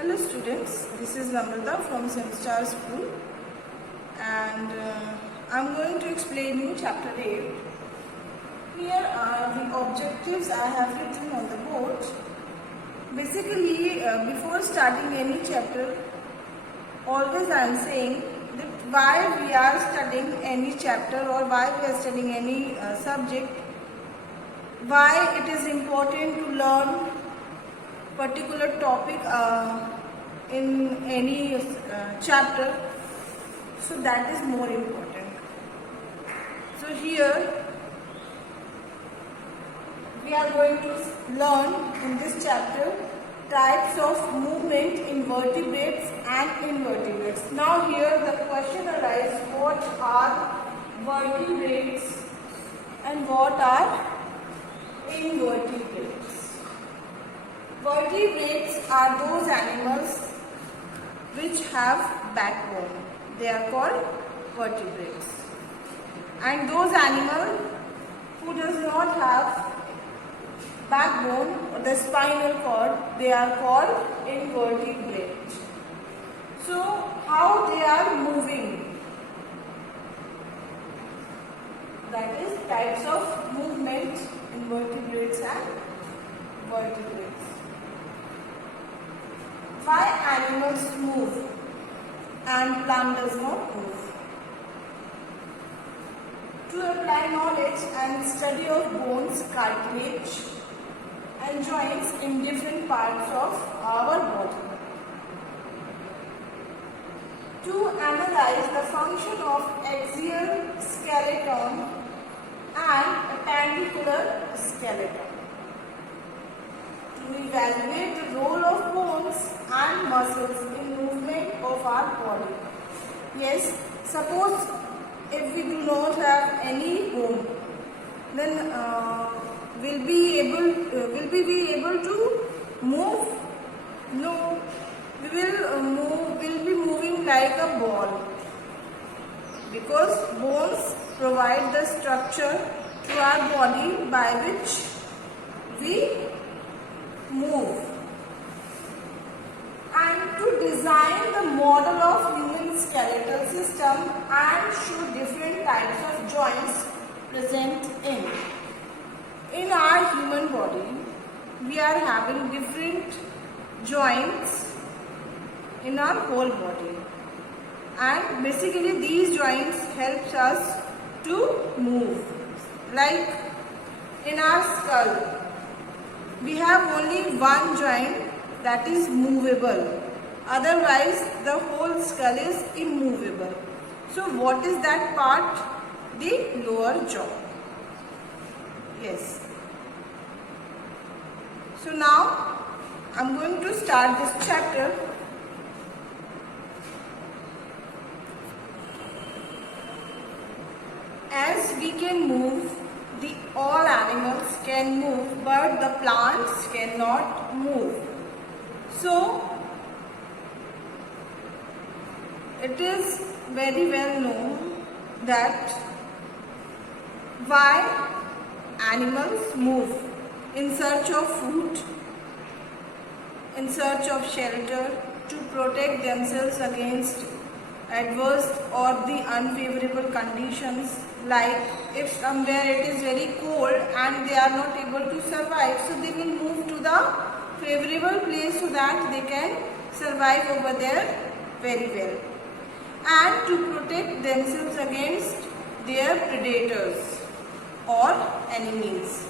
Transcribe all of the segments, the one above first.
Hello students, this is Namrata from Senstar School and I'm going to explain you chapter 8. Here are the objectives I have written on the board. Basically, before starting any chapter, always I am saying that why we are studying any chapter or why we are studying any subject, why it is important to learn particular topic in any chapter, so that is more important. So here we are going to learn in this chapter types of movement in vertebrates and invertebrates. Now here the question arises, what are vertebrates and what are invertebrates? Vertebrates are those animals which have backbone. They are called vertebrates. And those animals who does not have backbone or the spinal cord, they are called invertebrates. So how they are moving? That is types of movement in vertebrates and vertebrates. Why animals move and plant does not move? To apply knowledge and study of bones, cartilage and joints in different parts of our body. To analyze the function of axial skeleton and appendicular skeleton. To evaluate the role of bones and muscles in movement of our body. Yes, suppose if we do not have any bone, then will we be able to move? No, we will be moving like a ball, because bones provide the structure to our body by which we move. And to design the model of human skeletal system and show different types of joints present in our human body, we are having different joints in our whole body, and basically these joints helps us to move. Like in our skull, we have only one joint that is movable, otherwise the whole skull is immovable. So what is that part? The lower jaw. Yes. So now I am going to start this chapter. As we can move, all animals can move, but the plants cannot move. So it is very well known that why animals move: in search of food, in search of shelter, to protect themselves against adverse or the unfavorable conditions, like if somewhere it is very cold and they are not able to survive, so they will move to the favorable place so that they can survive over there very well, and to protect themselves against their predators or enemies.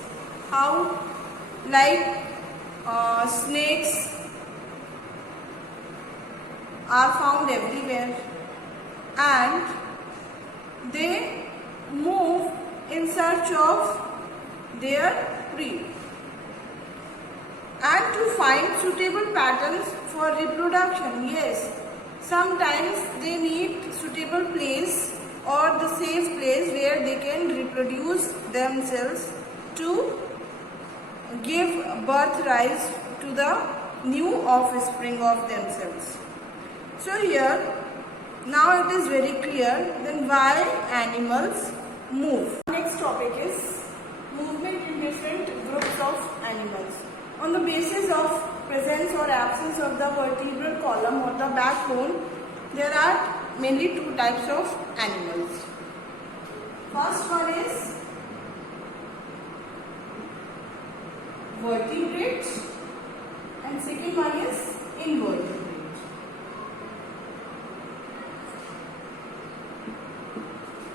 How? Like snakes are found everywhere and they move in search of their prey, and to find suitable patterns for reproduction. Yes, sometimes they need suitable place or the safe place where they can reproduce themselves to give birth rise to the new offspring of themselves. So here, now it is very clear then why animals move. Next topic is movement in different groups of animals. On the basis of presence or absence of the vertebral column or the backbone, there are mainly two types of animals. First one is vertebrate and second one is invertebrate.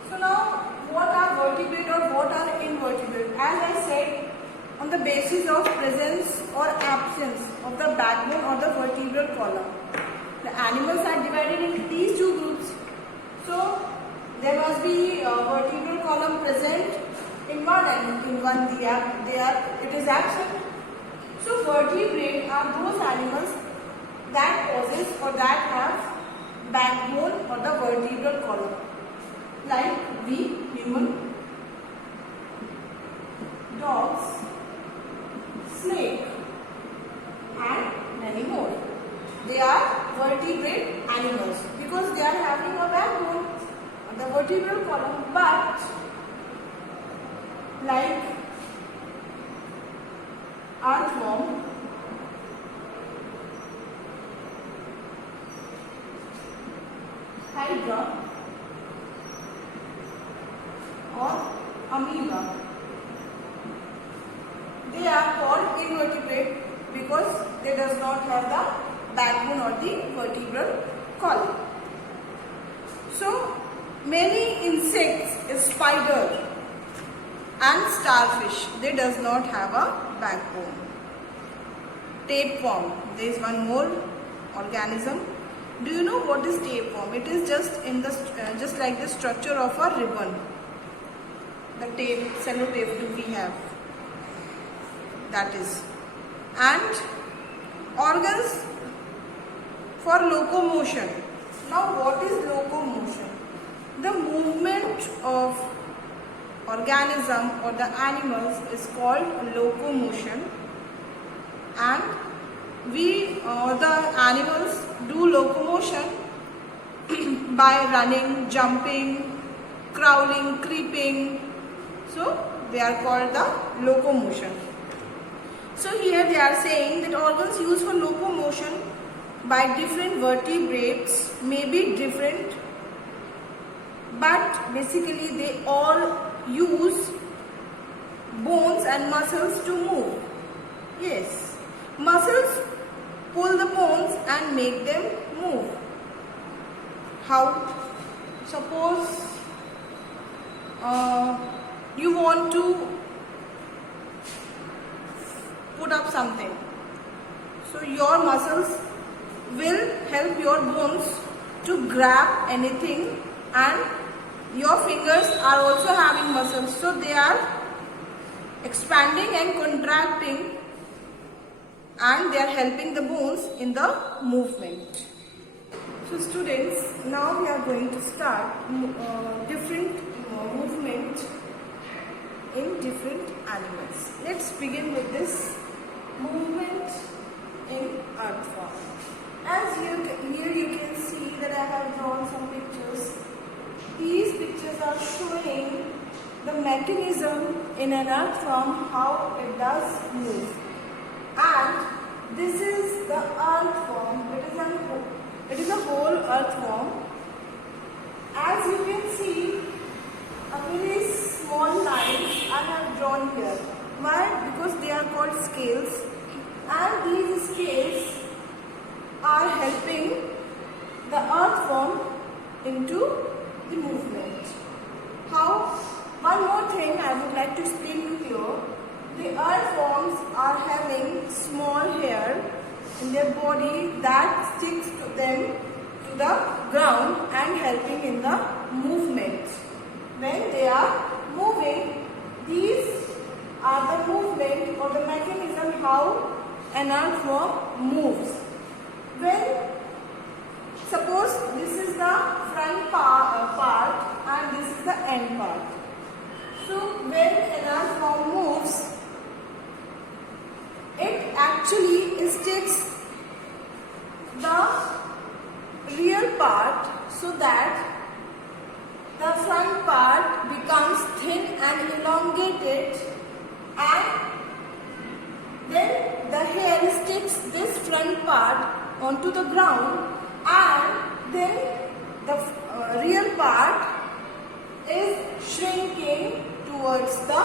So now, what are vertebrate or what are invertebrate? As I said, on the basis of presence or absence of the backbone or the vertebral column, the animals are divided into these two groups. So there must be a vertebral column present in one and in one it is absent. So vertebrate are those animals that possess or that have backbone or the vertebral column, like we human, dogs, snake and many more. They are vertebrate animals because they are having a backbone on the vertebral column, but like earthworm, hydra or amoeba, they are called invertebrate because they does not have the backbone or the vertebral column. So many insects, spider and starfish, they does not have a backbone. Tapeworm, there is one more organism. Do you know what is tapeworm? It is just like the structure of a ribbon. The tape, cellotape do we have? That is. And organs for locomotion. Now what is locomotion? The movement of organism or the animals is called locomotion, and the animals do locomotion by running, jumping, crawling, creeping. So they are called the locomotion. So here they are saying that organs used for locomotion by different vertebrates may be different, but basically they all use bones and muscles to move. Yes, muscles pull the bones and make them move. How? Suppose you want to put up something, so your muscles will help your bones to grab anything, and your fingers are also having muscles, so they are expanding and contracting, and they are helping the bones in the movement. So students, now we are going to start different movement in different animals. Let's begin with this movement in earthworm. As here you can see that I have drawn some pictures. These pictures are showing the mechanism in an earthworm, how it does move. And this is the earthworm. It is a whole earthworm. As you can see, a very small lines I have drawn here. Why? Because they are called scales, and these scales are helping the earthworm into the movement. How? One more thing I would like to explain to you here. The earthworms are having small hair in their body that sticks to them to the ground and helping in the movement. When they are moving, these are the movement or the mechanism how an earthworm moves. When suppose this is the front part and this is the end part. So when an earthworm moves, it actually sticks the real part so that the front part becomes thin and elongated, and then the part onto the ground, and then the real part is shrinking towards the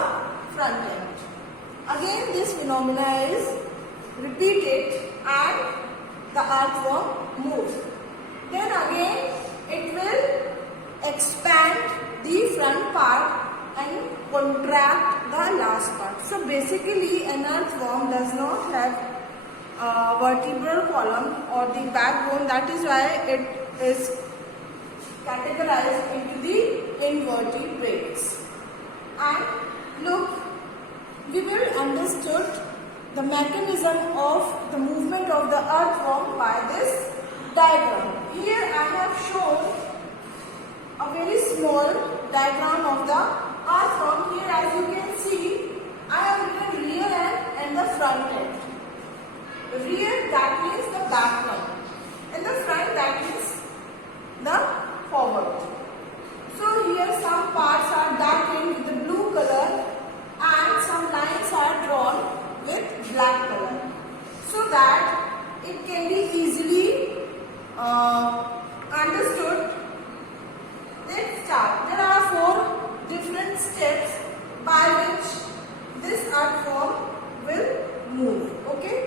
front end. Again, this phenomena is repeated and the earthworm moves. Then again it will expand the front part and contract the last part. So basically an earthworm does not have a vertebral column or the backbone. That is why it is categorized into the invertebrates. And look, we will understood the mechanism of the movement of the earthworm by this diagram. Here I have shown a very small diagram of the earthworm. Here, as you can see, I have written rear end and the front end. Rear, that means the back one, and the front, that means the forward. So here some parts are darkened with the blue color and some lines are drawn with black color, so that it can be easily understood. Let's start. There are 4 different steps by which this earthworm will move. Okay,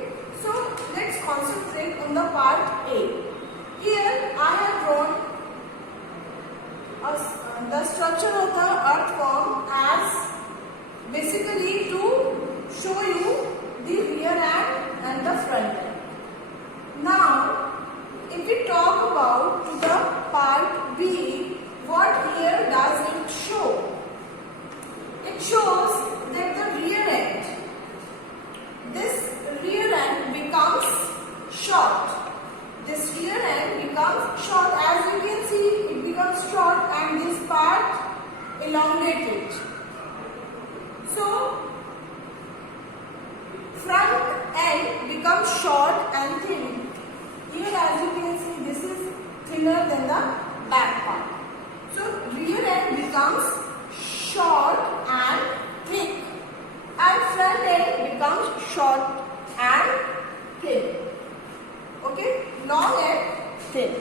so let's concentrate on the part A. Here I have drawn the structure of the earthworm as basically to show you the rear end and the front end. Now, if we talk about to the part B, what here does it show? It shows that the rear end, this rear end becomes short. This rear end becomes short. As you can see, it becomes short and this part elongated. So, front end becomes short and thin. Here, as you can see, this is thinner than the back part. So, rear end becomes short and thick, and front end becomes short and thin. Okay, long and thin.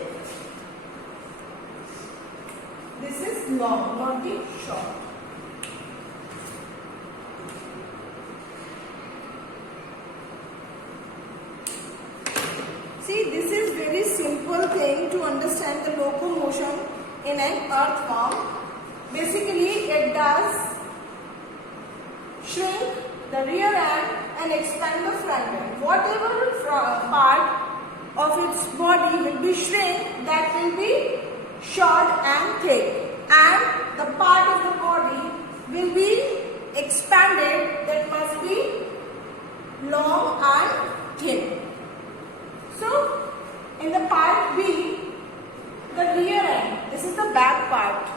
This is long, not the short. See, this is very simple thing to understand the locomotion in an earthworm. Basically, it does shrink the rear end and expand the front end. Whatever part of its body will be shrink, that will be short and thick, and the part of the body will be expanded, that must be long and thin. So, in the part B, the rear end, this is the back part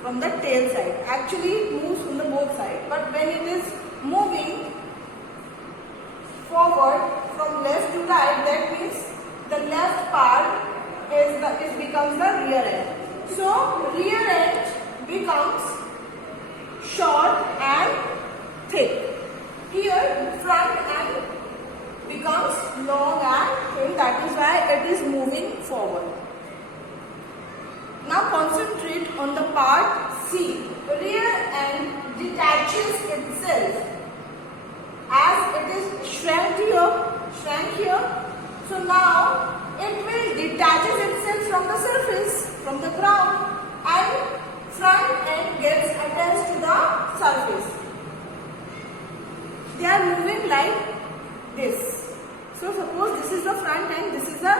from the tail side. Actually, it moves from the both sides, but when it is moving forward from left to right, that means the left part becomes the rear end. So, rear end becomes short and thick. Here, front end becomes long and thin. That is why it is moving forward. Now concentrate on the part C. The rear end detaches itself as it is shrank here. So now it will detaches itself from the surface, from the ground, and front end gets attached to the surface. They are moving like this. So suppose this is the front end, this is the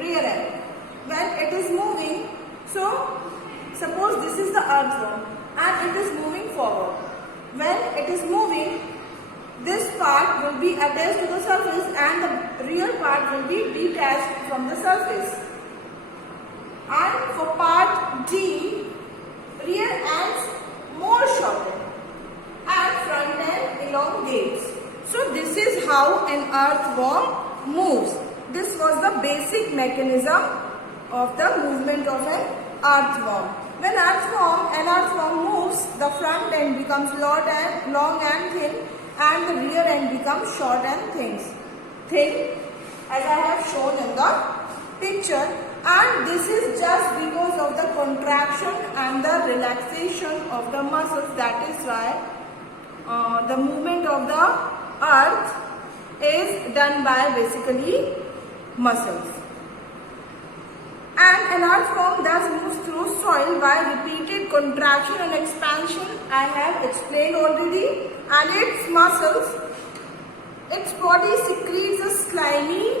rear end. When it is moving, so suppose this is the earthworm and it is moving forward. When it is moving, this part will be attached to the surface and the rear part will be detached from the surface. And for part D, rear ends more shortened and front end elongates. So this is how an earthworm moves. This was the basic mechanism of the movement of an earthworm. When an earthworm moves, the front end becomes long and thin, and the rear end becomes short and thin, as I have shown in the picture. And this is just because of the contraction and the relaxation of the muscles. That is why the movement of the earth is done by basically muscles. And an earthworm thus moves through soil by repeated contraction and expansion. I have explained already. And its muscles, its body secretes a slimy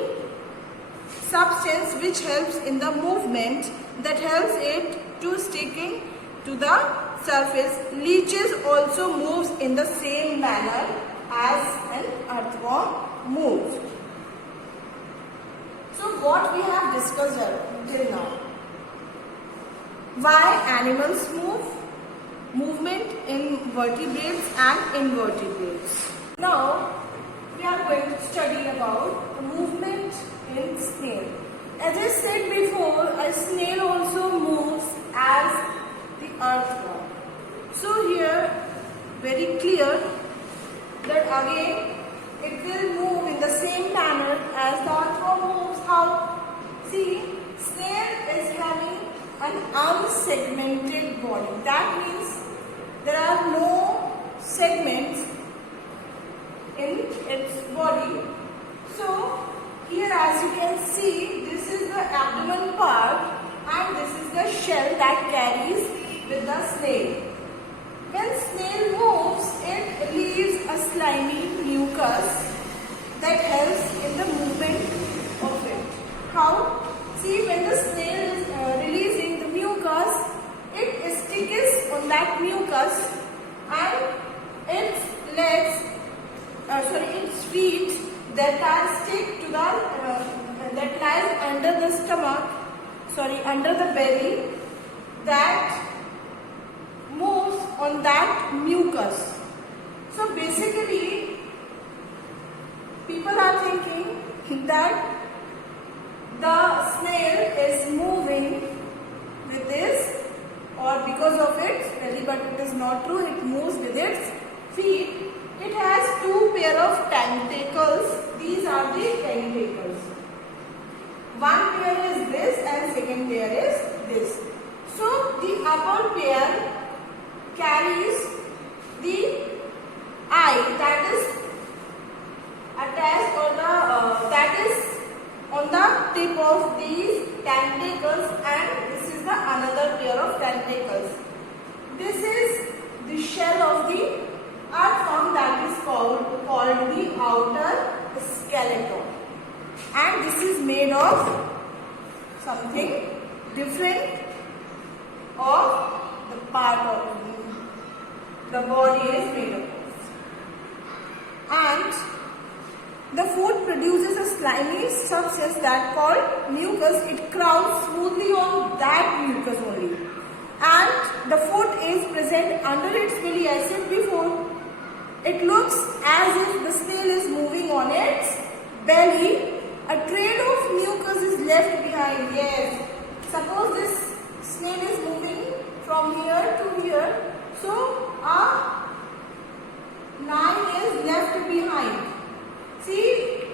substance which helps in the movement, that helps it to sticking to the surface. Leeches also moves in the same manner as an earthworm moves. So what we have discussed till now: why animals move, movement in vertebrates and invertebrates. Now we are going to study about the movement in snail. As I said before, a snail also moves as the earthworm. So here very clear that again it will move in the same manner as the earthworm moves. How? See, snail is having an unsegmented body. That means there are no segments in its body. So here, as you can see, this is the abdomen part and this is the shell that carries with the snail. When snail moves, it leaves a slimy mucus that helps in the movement of it. How? See, when the snail is releasing the mucus, it sticks on that mucus and its legs, its feet that are stick to the that lies under the stomach, under the belly, that moves on that mucus. So basically, people are thinking that the snail is moving with this or because of its belly, but it is not true. It moves with its feet. It has two pair of tentacles. These are the tentacles. One pair is this and second pair is this. So the upper pair carries the eye that is attached or that is on the tip of these tentacles, and this is the another pair of tentacles. This is the shell of the earthworm that is called the outer skeleton, and this is made of something different of the part of the body is made of. And the food produces a slimy substance that called mucus. It crowds smoothly on that mucus only, and the foot is present under its belly. I said before, it looks as if the snail is moving on its belly. A trail of mucus is left behind. Yes, suppose this snail is moving from here to here, so a line is left behind. See,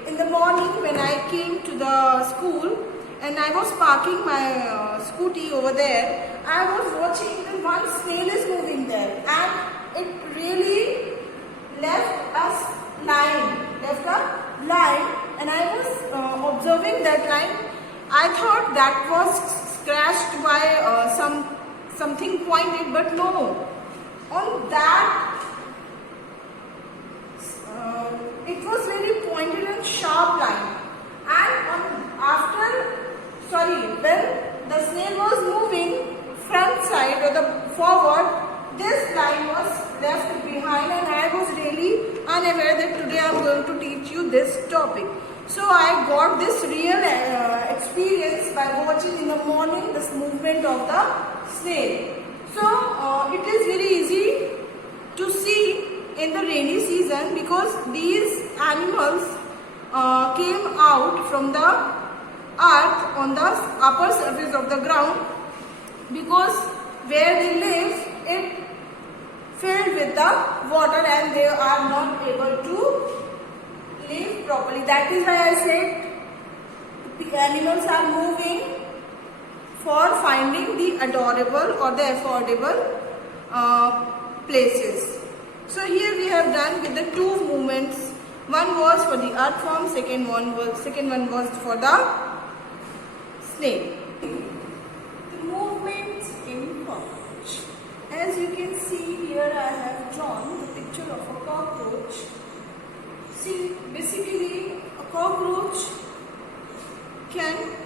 in the morning when I came to the school and I was parking my scooty over there, I was watching that one snail is moving there, and it really left a line, and I was observing that line. I thought that was scratched by something pointed, but no. On that, it was very pointed and sharp line. And when the snail was moving front side or the forward, this line was left behind, and I was really unaware that today I am going to teach you this topic. So I got this real experience by watching in the morning this movement of the snail. So it is very easy to see in the rainy season because these animals came out from the earth on the upper surface of the ground, because where they live, it filled with the water and they are not able to live properly. That is why I said the animals are moving for finding the adorable or the affordable places. So here we have done with the two movements. One was for the earthworm, second one was for the snake. The movements in cockroach. As you can see here, I have drawn the picture of a cockroach. See, basically a cockroach can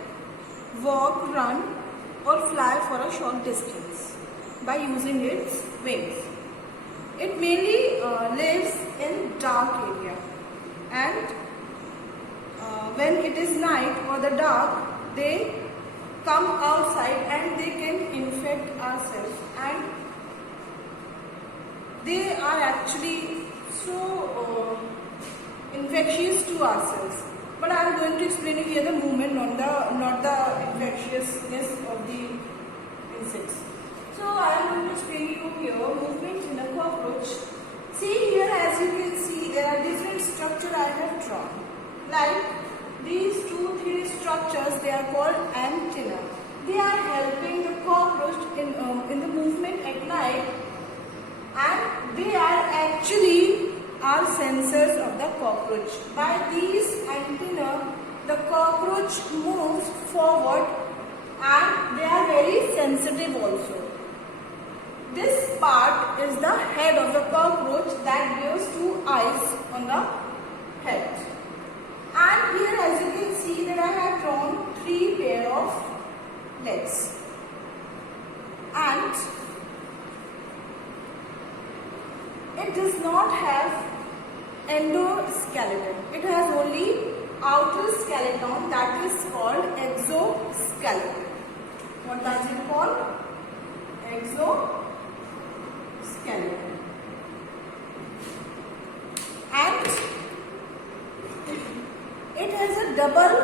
walk, run or fly for a short distance by using its wings. It mainly lives in dark area, and when it is night or the dark, they come outside and they can infect ourselves, and they are actually so infectious to ourselves. But I am going to explain you here the movement, not the infectiousness of the insects. So I am going to explain you here movement in a cockroach. See here, as you can see, there are different structures I have drawn. Like these 2-3 structures, they are called antenna. They are helping the cockroach in the movement at night, and they are actually are sensors of the cockroach. By these antenna, the cockroach moves forward, and they are very sensitive also. This part is the head of the cockroach that gives 2 eyes on the head. And here, as you can see, that I have drawn 3 pair of legs. And it does not have endoskeleton. It has only outer skeleton, that is called exoskeleton. What does it call? Exoskeleton. And it has a double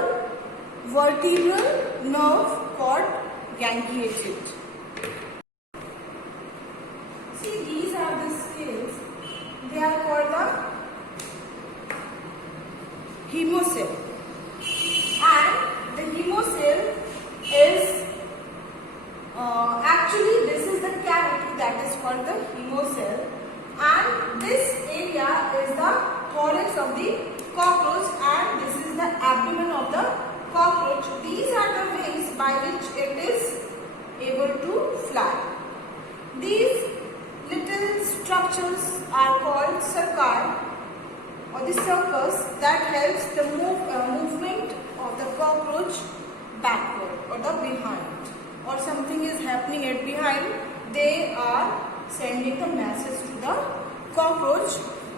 vertebral nerve called ganglion. See, these are the scales. They are called the hemocele. And the hemocele is actually, this is the cavity that is called the hemocele, and this area is the thorax of the cockroach, and this is the abdomen of the cockroach. These are the wings by which it is able to fly. These little structures are called cerci, or the circus, that helps the movement of the cockroach backward or the behind, or something is happening at behind, they are sending the message to the cockroach.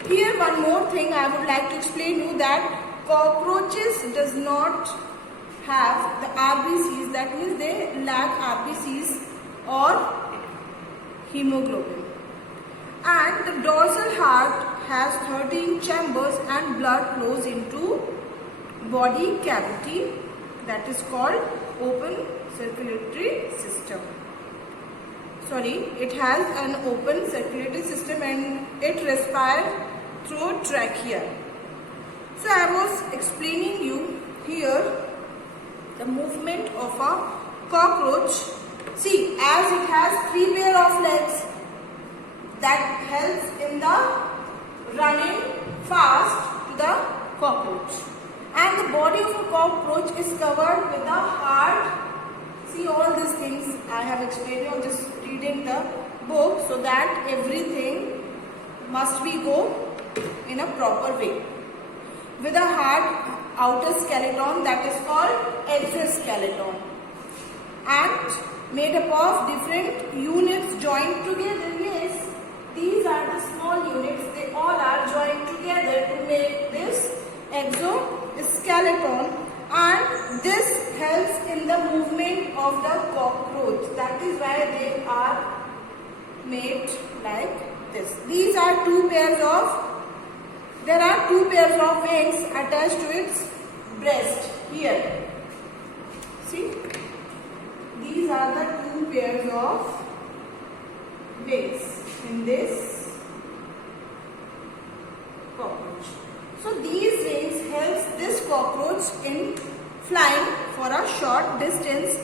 Here one more thing I would like to explain you, that cockroaches does not have the RBCs, that means they lack RBCs or hemoglobin. And the dorsal heart has 13 chambers and blood flows into body cavity, that is called open circulatory system. It has an open circulatory system and it respires through trachea. So I was explaining you here the movement of a cockroach. See, as it has 3 pair of legs, that helps in the running fast to the cockroach. And the body of a cockroach is covered with a hard. See, all these things I have explained you. I'm just reading the book so that everything must be go in a proper way. With a hard outer skeleton, that is called exoskeleton, and made up of different units joined together. Yes, these are the small units. They all are joined together to make this exoskeleton, and this helps in the movement of the cockroach. That is why they are made like this. These are 2 pairs of, there are 2 pairs of wings attached to its breast here. See, these are the 2 pairs of wings in this cockroach. So these wings helps this cockroach in flying for a short distance,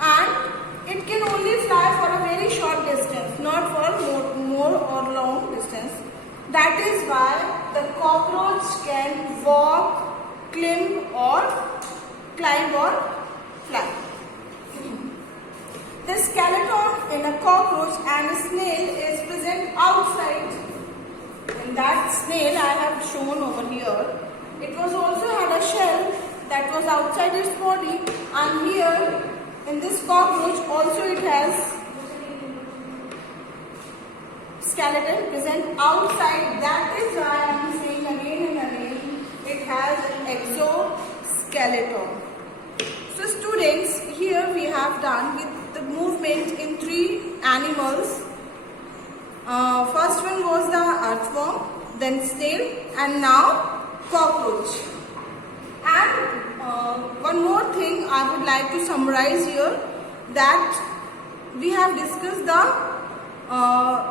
and it can only fly for a very short distance, not for more or long distance. That is why the cockroach can walk, climb or fly. The skeleton in a cockroach and a snail is present outside. In that snail I have shown over here, it was also had a shell that was outside its body, and here in this cockroach also it has skeleton present outside. That is why I am saying again and again, it has an exoskeleton. So students, here we have done with the movement in 3 animals. First one was the earthworm, then snail, and now cockroach. And one more thing I would like to summarize here, that we have discussed the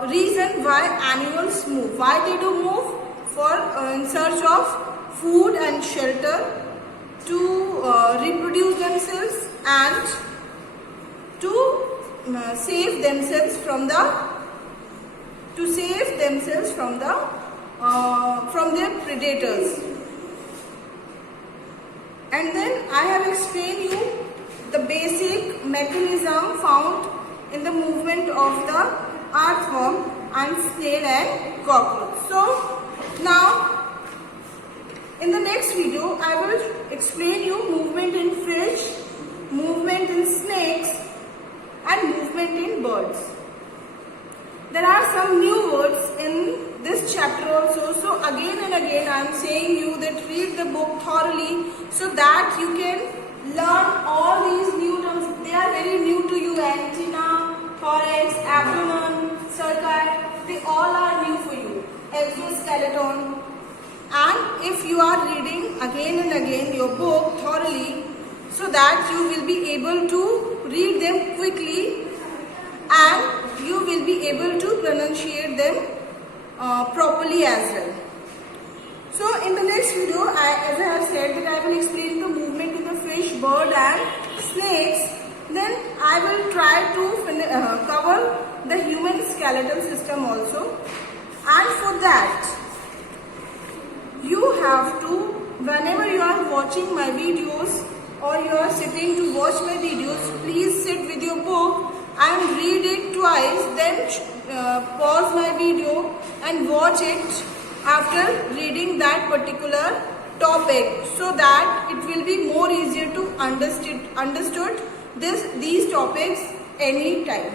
reason why animals move. Why they do move? For in search of food and shelter, to reproduce themselves, and to save themselves from their predators. And then I have explained you the basic mechanism found in the movement of the earthworm and snail and cockroach. So now in the next video I will explain you movement in fish, movement in snakes and movement in birds. There are some new words in this chapter also, so again and again I am saying you that read the book thoroughly so that you can learn all these new terms. They are very new to you. Antenna, thorax, abdomen, circuit, they all are new for you. Exoskeleton. And if you are reading again and again your book thoroughly, so that you will be able to read them quickly and you will be able to pronunciate them properly as well. So in the next video, as I have said, that I will explain the movement in the fish, bird and snakes. Then I will try to cover the human skeletal system also. And for that, you have to, whenever you are watching my videos or you are sitting to watch my videos, please sit with your book and read it twice, then pause my video and watch it after reading that particular topic, so that it will be more easier to understood these topics anytime.